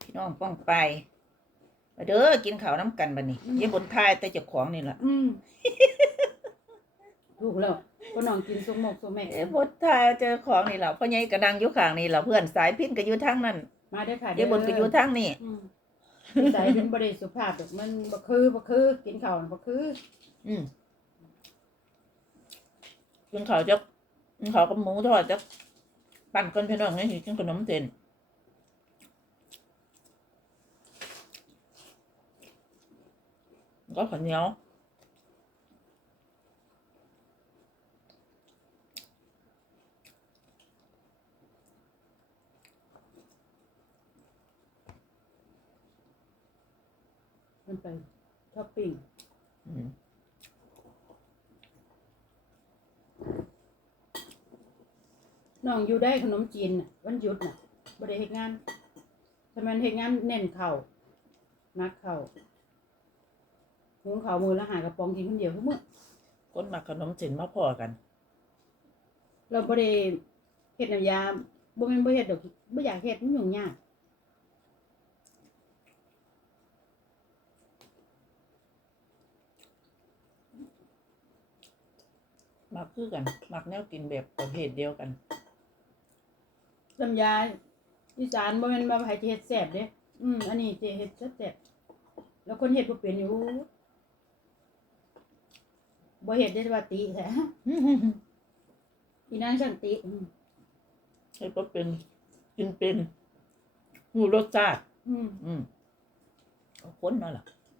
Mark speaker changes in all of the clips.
Speaker 1: พี่น้องป้องไปมาเด้อกินข้าวน้ำกันบัดนี้ยี่บนทายแต่เจ้าของนี่แหละ
Speaker 2: ถูกแล้วก็น้องกินสมหมกสมแม่
Speaker 1: บนทายเจอของนี่แหละพ่อใหญ่กระดังอยู่ข้างนี่แหละเพื่อนสายพินก็อยู่ทางนั้น
Speaker 2: มาได้ค่ะ
Speaker 1: ยี่บนก็อยู่ทางนี่
Speaker 2: สายเป็นบริสุภาพแบบมันบ่คือกินข้าวบ่คือ
Speaker 1: กินข้าวจักกินข้าวกับหมูทอดจักปั่นกันพี่น้องนี่กินขนมเส้นก็ข้าวเหนียว
Speaker 2: มันไปช้อปปิ้งน้องอยู่ได้ขนมจีนวันหยุดน่ะบ่ได้เฮ็ดงานถ้ามันเฮ็ดงานเน้นข้าวนักข้าวหุงข้าวมื้อละ5กระป๋องกินคนเดียวทุกมื้อ
Speaker 1: คนมักขนมเส้นมาพอกัน
Speaker 2: เราบ่ได้เฮ็ดน้ำยาบ่แม่นบ่เฮ็ดดอกบ่อยากเฮ็ดมันยุ่งยาก
Speaker 1: มักคือกันมักแนวกินแบบประเภทเดียวกัน
Speaker 2: น้ำยาอีสานบ่แม่นว่าไผสิเฮ็ดแซ่บเด้อันนี้สิเฮ็ดแซ่บแล้วคนเฮ็ดบ่เป็นอยู่บ่เฮ็ดได้ว่าติแท้ อีนางช่างติ
Speaker 1: ให้ก็เป็นกินเป็นหูรสชาติคนนั่นแหละ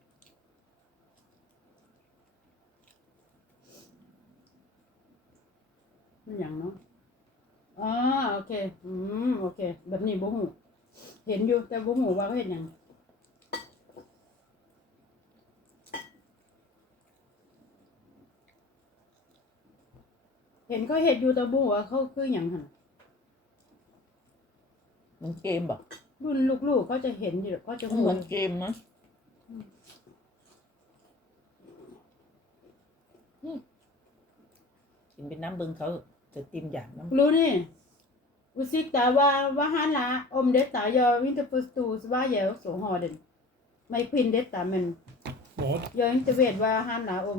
Speaker 2: มันหยังเนาะอ๋อโอเคโอเคแบบนี้บ่ฮู้เห็นอยู่แต่บ่ฮู้ว่าเขาเฮ็ดหยังเห็นเขาเฮ็ดอยู่แต่บ่ฮู้ว่าเขาคือหยังหั่น
Speaker 1: มันเกมบ่
Speaker 2: รุ่นลูกๆเขาจะเห็นอยู่เขาจะฮู้
Speaker 1: มันเกมนะกินเป็นน้ำบึงเขาจะติมอย่างน้ำ
Speaker 2: รู้นี่Ursäkta, vad handlar om detta? Jag inte förstod Sverige så har den. Mig pin detta, men
Speaker 3: Vad?
Speaker 2: jag inte vet vad det handlar om.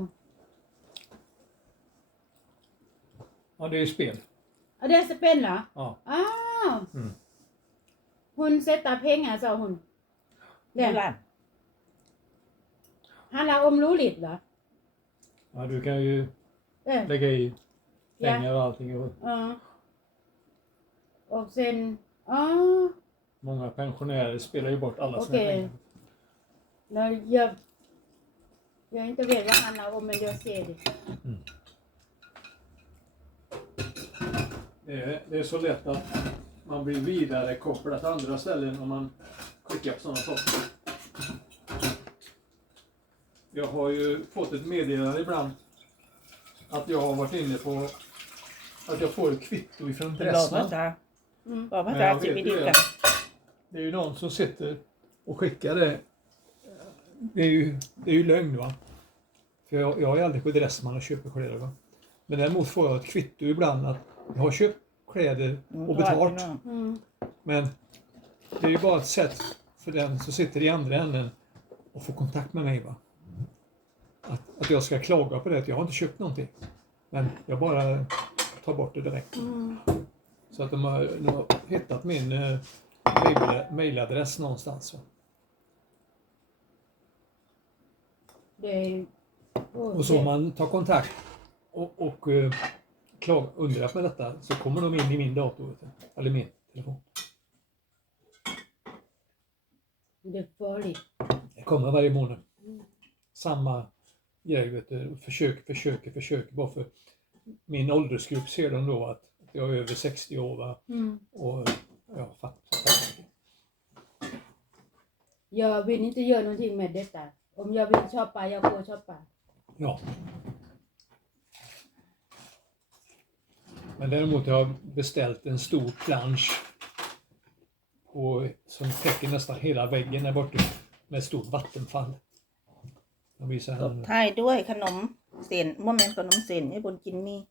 Speaker 3: Ja, det är spel.
Speaker 2: Ja, det är spel, då?
Speaker 3: Ja.
Speaker 2: Ah! Hon sätter pengar, sa hon.
Speaker 1: เดี๋ยว
Speaker 2: Det
Speaker 1: ร้าน
Speaker 2: handlar om roligt, då?
Speaker 3: Ja, du kan ju lägga i pengar och allting. Och
Speaker 2: Ja. Och sen...
Speaker 3: många pensionärer spelar ju bort alla sina
Speaker 2: Okej.
Speaker 3: pengar.
Speaker 2: Nej, jag inte vet vad det handlar om, men jag ser det.
Speaker 3: Det är så lätt att man blir vidare kopplad till andra ställen om man klickar på sådana saker. Jag har ju fått ett meddelande ibland att jag har varit inne på att jag får ett kvitto ifrån
Speaker 1: รอภา
Speaker 3: Dressman.
Speaker 1: ษาบอกภาษาจิวิดีกัน
Speaker 3: Det är ju någon som sitter och skickar det. Det är ju lögn, va? För jag är aldrig på Dressman och köper kläder, va? Men däremot får jag ett kvitto ibland att jag har köpt kläder och betalt. Men det är ju bara ett sätt för den som sitter i andra änden att få kontakt med mig, va? Att jag ska klaga på det, att jag har inte köpt någonting. Men jag bara tar bort det direkt. Så att de har hittat min mailadress någonstans. Va? Och så om man tar kontakt och undrar med detta så kommer de in i min dator, eller min telefon.
Speaker 2: Det är farligt.
Speaker 3: Det kommer varje månad. Samma grej, vet du. Försöker. Bara för min åldersgrupp ser de då att jag är över 60 år, va? Och jag fattar.
Speaker 2: Jag vill inte göra någonting med detta. Om jag vill shoppa, jag får shoppa.
Speaker 3: Ja. Men däremot har jag beställt en stor plansch som täcker nästan hela väggen där borta med ett stort vattenfall.
Speaker 1: ตบท้ายด้วยขนมเส้นโมเมนต์ขนมเส้นให้บนกินนี่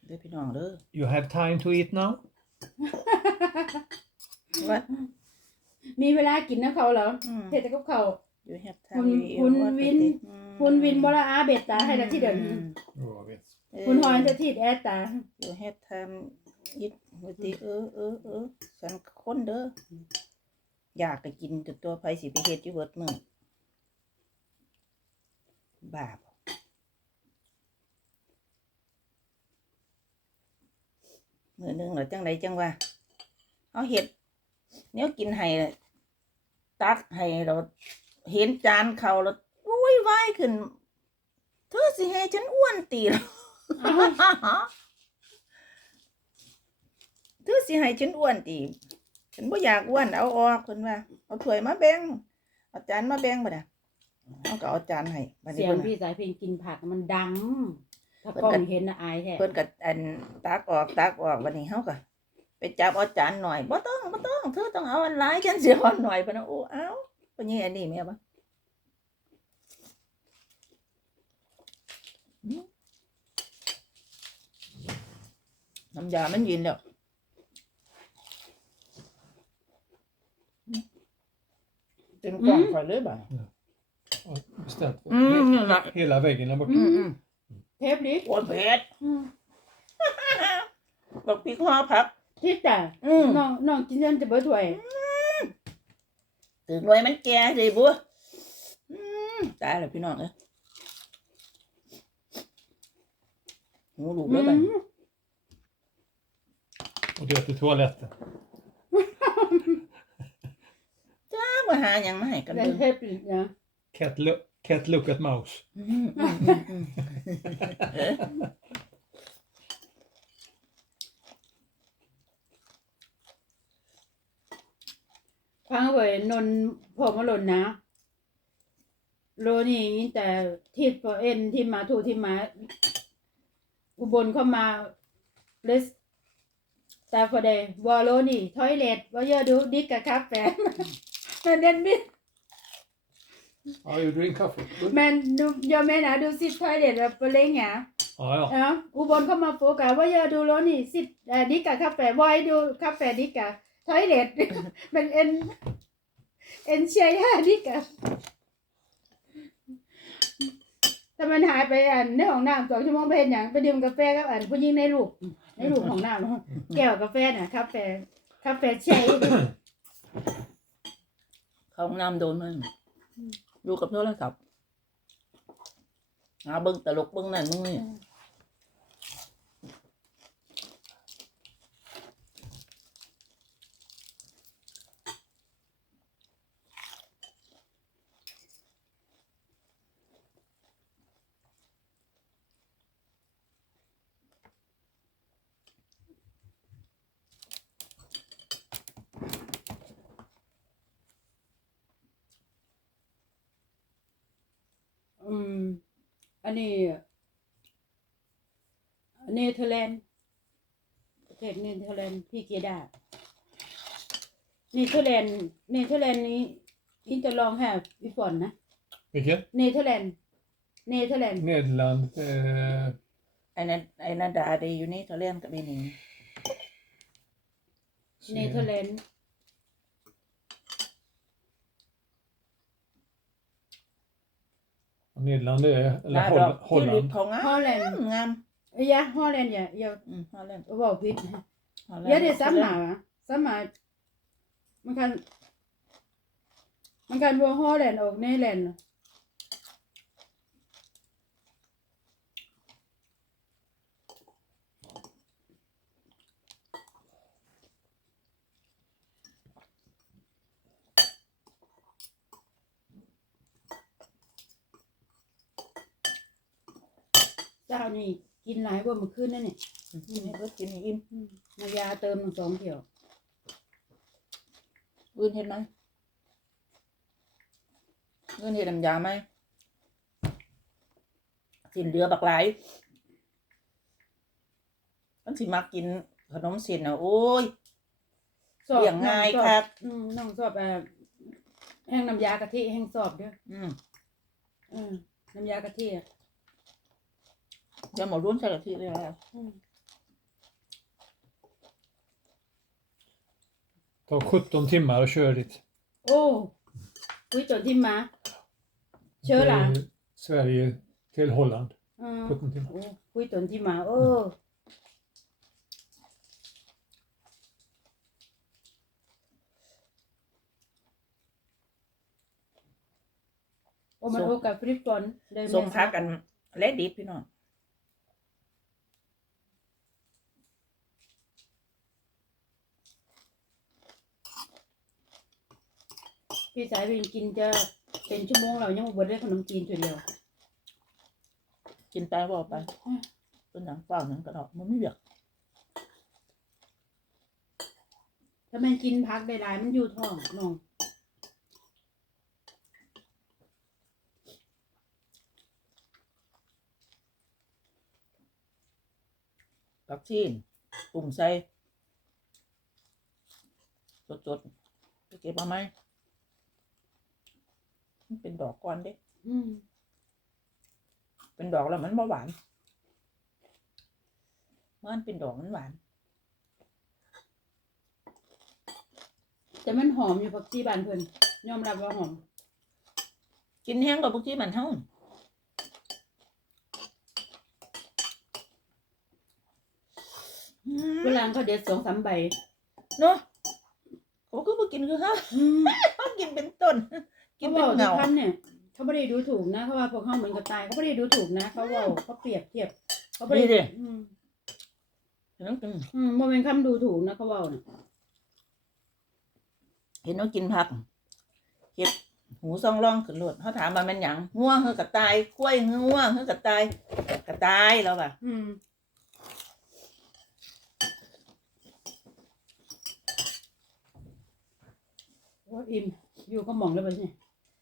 Speaker 1: เด้อพี่น้องเด้อ
Speaker 3: You have time to eat now?
Speaker 1: ว่า
Speaker 2: มีเวลากินนะเขาเหรอ
Speaker 1: อืม
Speaker 2: เทศกับเขา
Speaker 1: you have
Speaker 2: คุ
Speaker 1: time
Speaker 2: ณ
Speaker 1: you eat
Speaker 2: คุณ
Speaker 1: what
Speaker 2: วิน
Speaker 1: it is
Speaker 2: คุณวินบลาอาเบตตาให้ละที่เดิน
Speaker 3: Jo, jag vet.
Speaker 2: คุณฮอยจะที่แอดตา
Speaker 1: you have time eat what it ฉันคนเด้ออยากไปกินจนตัวไผสิไปเฮ็ดอยู่เบิดมื้อบาปมื้อหนึงแล้วจังไดจังว่าเอาเฮ็ดแนวกินให้ตักให้เราเห็นจานเขาแล้วโวยวายขึ้นเธอสิให้ฉันอ้วนตีแล้ว เธอสิให้ฉันอ้วนตีฉันบ่อยากอ้วนเอาออกเพิ่นว่าเอาถ้วยมาแบ่งเอาจานมาแบ่งบ่ดะเอาก็เอาจานให้บัดนี้
Speaker 2: เสียง
Speaker 1: เพิ่น
Speaker 2: พี่สายเพลงกินผักมันดัง ถ้ากล้องเห็นนะอายแท้
Speaker 1: เพิ่นก็อันตักออกบัดนี้เฮาก็ไปจับเอาจานหน่อยบ่ต้องเธอต้องเอาอันหลายฉันสิเอาหน่อยเพิ่นว่าโอ้เอ้าเพิ่นนี่อันนี้แม่บ่น้ำยามันยินแล้วเต็มกล่องข่อยเลยบ่
Speaker 3: Ja, bestämt.
Speaker 1: นี่ล่ะ
Speaker 3: Hela väggen där borta.
Speaker 2: เทปดิ
Speaker 1: โอ้เผ็ดบักพริกห่อผัก
Speaker 2: ทิศแต่น้องกินจนจะเบิดถ้วย
Speaker 1: ถึงหน่วยมันแก่สิบัวตายแล้วพี่น้องเอ้ยหูลูกแล้วกัน
Speaker 3: Och det är till toaletten.
Speaker 1: จ้ามาหาหยังมาให้กัน
Speaker 2: เป็
Speaker 1: เบิ่
Speaker 2: น
Speaker 1: ง
Speaker 2: เทปดินะ
Speaker 3: Cat look at mouse.
Speaker 2: พังไว้นนพอมาหล่นนะโลนี่แต่ทิศพอเอ็นที่มาถูที่มา อุบลเข้ามาเลสแต่พอได้วอลโลนี่ทอยเลตว่าเยอะดูดิกกับคาเฟ่มันเด่นบิ
Speaker 3: Ja, you drink coffee. Good.
Speaker 2: แมนดูยอมแม่นะดูสิทอยเลตแบบเปล่งอ่ะ
Speaker 3: Ja, ja.
Speaker 2: อุบลเข้ามาโฟกัสว่าเยอะดูโลนี่สิดิกกับคาเฟ่วอยดูคาเฟ่ดิกกับทอยเลต มันเอ็นเชียร์ดิกกับแต่มันหายไปในห้องน้ำ2 ชั่วโมงไปเห็นอย่างไปดื่มกาแฟกับผู้หญิงในรูปของน้ำแก้วกาแฟน่ะคาเฟ่เชียร์
Speaker 1: เข้าห้องน้ำโดนมันอยู่กับโทรศัพท์หาเบิ่งตลกเบิ่งนั่นเบิ่งนี่
Speaker 2: อันนี้เนเธอร์แลนด์ประเทศเนเธอร์แลนด์พี่เกดาเนเธอร์แลนด์นี้อินเตอร์ลองแฮปอีฟอนนะ
Speaker 3: Vilken?
Speaker 2: เนเธอร์แลนด์
Speaker 3: Nederland.
Speaker 1: ไอ้นั่นดาได้อยู่นี่เขาเล่นกับไอ้นี่
Speaker 2: เนเธอร์แลนด์
Speaker 3: Nederland är,
Speaker 1: ลา
Speaker 3: eller
Speaker 1: ดอกที่ลิป
Speaker 3: Holland.
Speaker 1: เขางาม
Speaker 2: ฮอลแลนด์
Speaker 1: งาม
Speaker 2: ยะฮอลแลนด์อย่า
Speaker 1: ฮอลแลนด์
Speaker 2: บอกผิด
Speaker 1: ฮอลแลนด์
Speaker 2: อย่าได้ซ้ำหนามันกันว่าฮอลแลนด์ออกเนเธอร์แลนด์เจ้านี่กินหลายกว่าเมื่อคืนนั่นเนี่ย
Speaker 1: ให้เบิดกินให้อิ่ม
Speaker 2: มายาเติมทั้ง2 เที่ยว
Speaker 1: อื่นเฮ็ดไหมอื่นเฮ็ดน้ำยาไหมสินเหลือบักหลายมันสิมักกินขนมเส้นน่ะโอ้ย
Speaker 2: สอบ
Speaker 1: เลี้ยงง่ายครับ
Speaker 2: น้องสอบแห้งน้ำยากะทิแห้งสอบเด้อ น้ำยากะทิอ่ะ
Speaker 1: เดี๋ยวหมอรุ่นใส่กะทิเลยแล้ว
Speaker 2: อืม
Speaker 3: tar 17 timmar att köra dit.
Speaker 2: โอ้คุยจนที่มาเชื่อล่ะ
Speaker 3: Det är Sverige till Holland.
Speaker 2: อืม
Speaker 3: 17 timmar.
Speaker 2: โอ้คุยจนที่มาโอ้มันโอกับฟริปก่อนเลย
Speaker 1: ส่งพักกันและดิบพี่น้อง
Speaker 2: พี่สายเป็นกินจะเป็นชั่วโมงเรายังบ่ได้ขนมจีนถ้วยเดียว
Speaker 1: กินไปบ่ไปเป็นหนังเปล่าหนังกระดอกมันไม่เบียก
Speaker 2: ถ้ามันกินพักได้หลายมันอยู่ท้องน้อง
Speaker 1: ผักชีนปุ่มใส่สดๆไปเก็บมาไหมมันเป็นดอกก่อนเด้
Speaker 2: อืม
Speaker 1: เป็นดอกแล้วมันบ่หวานมันเป็นดอกมันหวาน
Speaker 2: แต่มันหอมอยู่ผักชีบ้านเพิ่นยอมรับว่าหอม
Speaker 1: กินแห้งกับผักชีมันเท่า
Speaker 2: เวลาเขาเด็ด2-3 ใบ
Speaker 1: เนาะเขาก็มากินคือเขา
Speaker 2: อืม
Speaker 1: เขากินเป็นต้น กิน
Speaker 2: เขา
Speaker 1: เป็
Speaker 2: บ
Speaker 1: น
Speaker 2: อกทุ
Speaker 1: เงาก
Speaker 2: ท่านเนี่ยเขาไม่ได้ดูถูกนะเขาว่าพวกเขาเหมือนกับตายเขาไม่ได้ดูถูกนะเขาเว่าเขาเปรียบเทียบเขาไม่
Speaker 1: นี่
Speaker 2: ได้
Speaker 1: ดิ
Speaker 2: อืม
Speaker 1: เห็นน้องกิน
Speaker 2: มันเป็นคำดูถูกนะเขาเว่าเนี่ย
Speaker 1: เห็นน้องกินผักเห็ดหูซองร่องขึ้นรถเขาถามว่ามันหยังง่วงเฮือกระต่ายกล้วยเฮือง่วงเฮือกระต่ายกระต่ายแล้วป่ะ
Speaker 2: อืมว่าอิ่มอยู่ก็หมองแล้วไปเนี่ย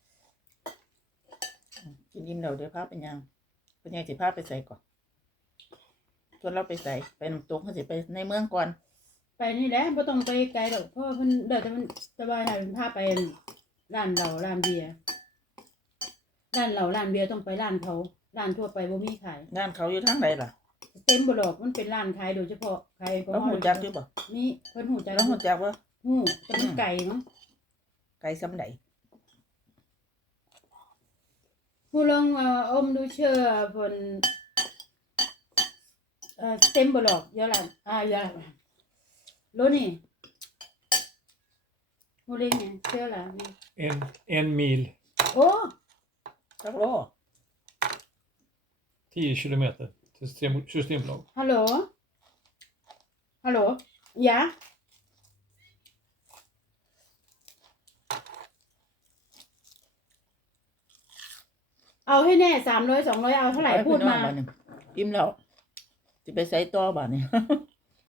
Speaker 1: กินอิ่มแล้วเดี๋ยวพาไปยังเป็นยังสิพาไปใส่ก่อนชวนเราไปใส่ไปน้ำตกเขาสิไปในเมืองก่อน
Speaker 2: ไปนี่แหละไม่ต้องไปไกลหรอกเพราะว่าเพิ่นเดี๋ยวแต่มันสบายหายพาไปร้านเหล้าร้านเบียร์ร้านเหล้าร้านเบียร์ต้องไปร้านเขาร้านทั่วไปบ่มีขาย
Speaker 1: งานเขาอยู่ทางใดล่ะ
Speaker 2: เต็มบ่หรอกมันเป็นร้านขายโดยเฉพาะขายแอลกอ
Speaker 1: แล้ว
Speaker 2: ฮอ
Speaker 1: หู
Speaker 2: ล์
Speaker 1: จักอยู่บ่
Speaker 2: นี่เพิ่นหูจัก
Speaker 1: แล้วหูจักว่า
Speaker 2: หูแต่มันไก่มั้ง
Speaker 1: ไก่ซ้ำใด
Speaker 2: ผู้ลองอมดูเชื่อเพิ่นเต็มบ่หรอกยาละยาละโลนี่โมเล่งไงเชื่อละ
Speaker 3: En mil,
Speaker 2: โอ้
Speaker 1: จักโล
Speaker 3: 10 kilometer till Systembolaget.
Speaker 2: ฮัลโหลฮัลโหลยะเอาให้แน่300 200เอาเท่าไหร่พูดมา
Speaker 1: อิ่มแล้วสิไปใส่ต่อบ่เนี่ย